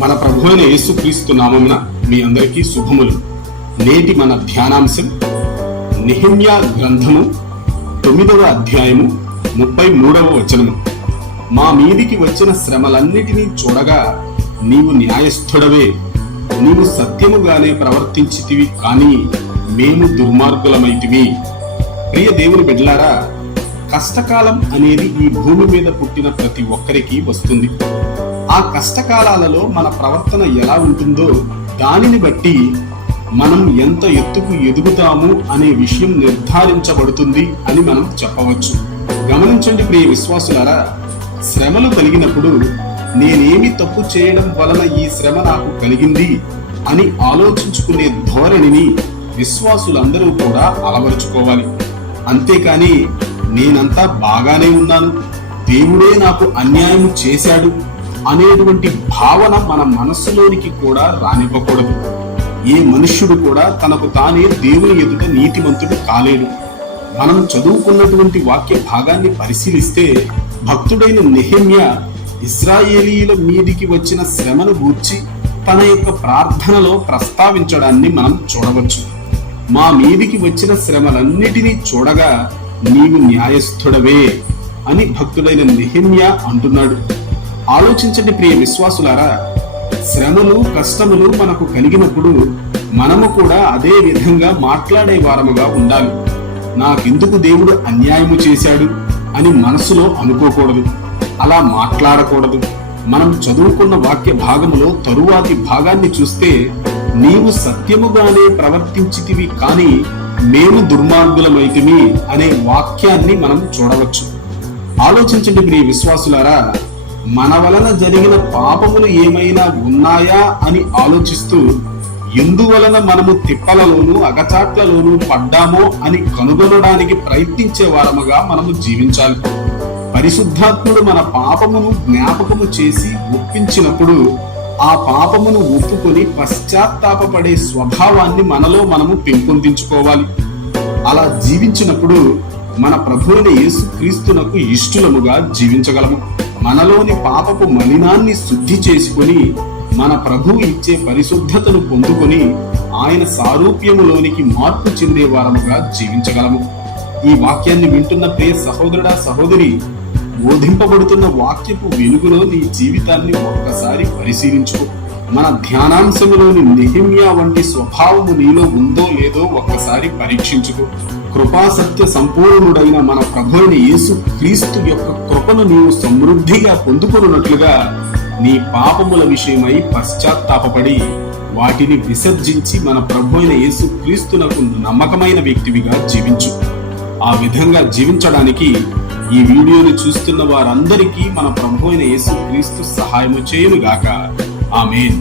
మన ప్రభు అయిన యేసుక్రీస్తు నామమున మీ అందరికీ శుభములు. నేటి మన ధ్యానాంశం నెహెమ్యా గ్రంథము 9వ అధ్యాయము 33వ వచనము. మా మీదికి వచ్చిన శ్రమలన్నిటినీ చూడగా నీవు న్యాయస్థుడవే, నీవు సత్యముగానే ప్రవర్తించితివి, కానీ మేము దుర్మార్గులమైతిమి. ప్రియ దేవుని బిడ్డలారా, కష్టకాలం అనేది ఈ భూమి మీద పుట్టిన ప్రతి ఒక్కరికి వస్తుంది. ఆ కష్టకాలాలలో మన ప్రవర్తన ఎలా ఉంటుందో దానిని బట్టి మనం ఎంత ఎత్తుకు ఎదుగుతాము అనే విషయం నిర్ధారించబడుతుంది అని మనం చెప్పవచ్చు. గమనించండి ప్రియ విశ్వాసులారా, శ్రమలు కలిగినప్పుడు నేనేమి తప్పు చేయడం వలన ఈ శ్రమ నాకు కలిగింది అని ఆలోచించుకునే ధోరణిని విశ్వాసులందరూ కూడా అలవరుచుకోవాలి. అంతేకాని నేనంతా బాగానే ఉన్నాను, దేవుడే నాకు అన్యాయం చేశాడు అనేటువంటి భావన మన మనస్సులోనికి కూడా రానివ్వకూడదు. ఏ మనుష్యుడు కూడా తనకు తానే దేవుని ఎదుట నీతిమంతుడు కాలేడు. మనం చదువుకున్నటువంటి వాక్య భాగాన్ని పరిశీలిస్తే భక్తుడైన నెహెమ్యా ఇశ్రాయేలీయుల మీదికి వచ్చిన శ్రమను గూర్చి తన యొక్క ప్రార్థనలో ప్రస్తావించడాన్ని మనం చూడవచ్చు. మా మీదికి వచ్చిన శ్రమలన్నిటినీ చూడగా నీవు న్యాయస్థుడవే అని భక్తుడైన నెహెమ్యా అంటున్నాడు. ఆలోచించండి ప్రియ విశ్వాసులారా, శ్రమలు కష్టములు మనకు కలిగినప్పుడు మనము కూడా అదే విధంగా మాట్లాడే వారముగా ఉండాలి. నాకెందుకు దేవుడు అన్యాయము చేశాడు అని మనసులో అనుకోకూడదు, అలా మాట్లాడకూడదు. మనం చదువుకున్న వాక్య భాగములో తరువాతి భాగాన్ని చూస్తే నీవు సత్యముగానే ప్రవర్తించితివి, కానీ మేము దుర్మార్గులమైతిమి అనే వాక్యాన్ని మనం చూడవచ్చు. ఆలోచించండి ప్రియ విశ్వాసులారా, మన వలన జరిగిన పాపములు ఏమైనా ఉన్నాయా అని ఆలోచిస్తూ ఎందువలన మనము తిప్పలలోనూ అగచాట్లలోనూ పడ్డామో అని కనుగొనడానికి ప్రయత్నించే వారముగా మనము జీవించాలి. పరిశుద్ధాత్ముడు మన పాపమును జ్ఞాపకము చేసి ఒప్పించినప్పుడు ఆ పాపమును ఒప్పుకొని పశ్చాత్తాపపడే స్వభావాన్ని మనలో మనము పెంపొందించుకోవాలి. అలా జీవించినప్పుడు మన ప్రభువైన యేసుక్రీస్తునకు ఇష్టలముగా జీవించగలము. మనలోని పాపపు మలినాన్ని శుద్ధి చేసుకుని మన ప్రభువు ఇచ్చే పరిశుద్ధతను పొందుకొని ఆయన సారూప్యములోనికి మార్పు చెందే వారముగా జీవించగలము. ఈ వాక్యాన్ని వింటున్న ప్రియ సహోదరుడా సహోదరి, బోధింపబడుతున్న వాక్యపు వెలుగులో నీ జీవితాన్ని ఒక్కసారి పరిశీలించుకో. మన ధ్యానాంశములోని నెహెమ్యా వంటి స్వభావము నీలో ఉందో లేదో ఒక్కసారి పరీక్షించుకో. కృపాసత్య సంపూర్ణుడైన మన ప్రభువైన యేసు క్రీస్తు యొక్క కృపను నీవు సమృద్ధిగా పొందుకొనున్నట్లుగా నీ పాపముల విషయమై పశ్చాత్తాపపడి వాటిని విసర్జించి మన ప్రభువైన యేసు క్రీస్తునకు నమ్మకమైన వ్యక్తివిగా జీవించు. ఆ విధంగా జీవించడానికి ఈ వీడియోని చూస్తున్న వారందరికీ మన ప్రభువైన యేసు క్రీస్తు సహాయము చేయునుగాక. ఆమేన్.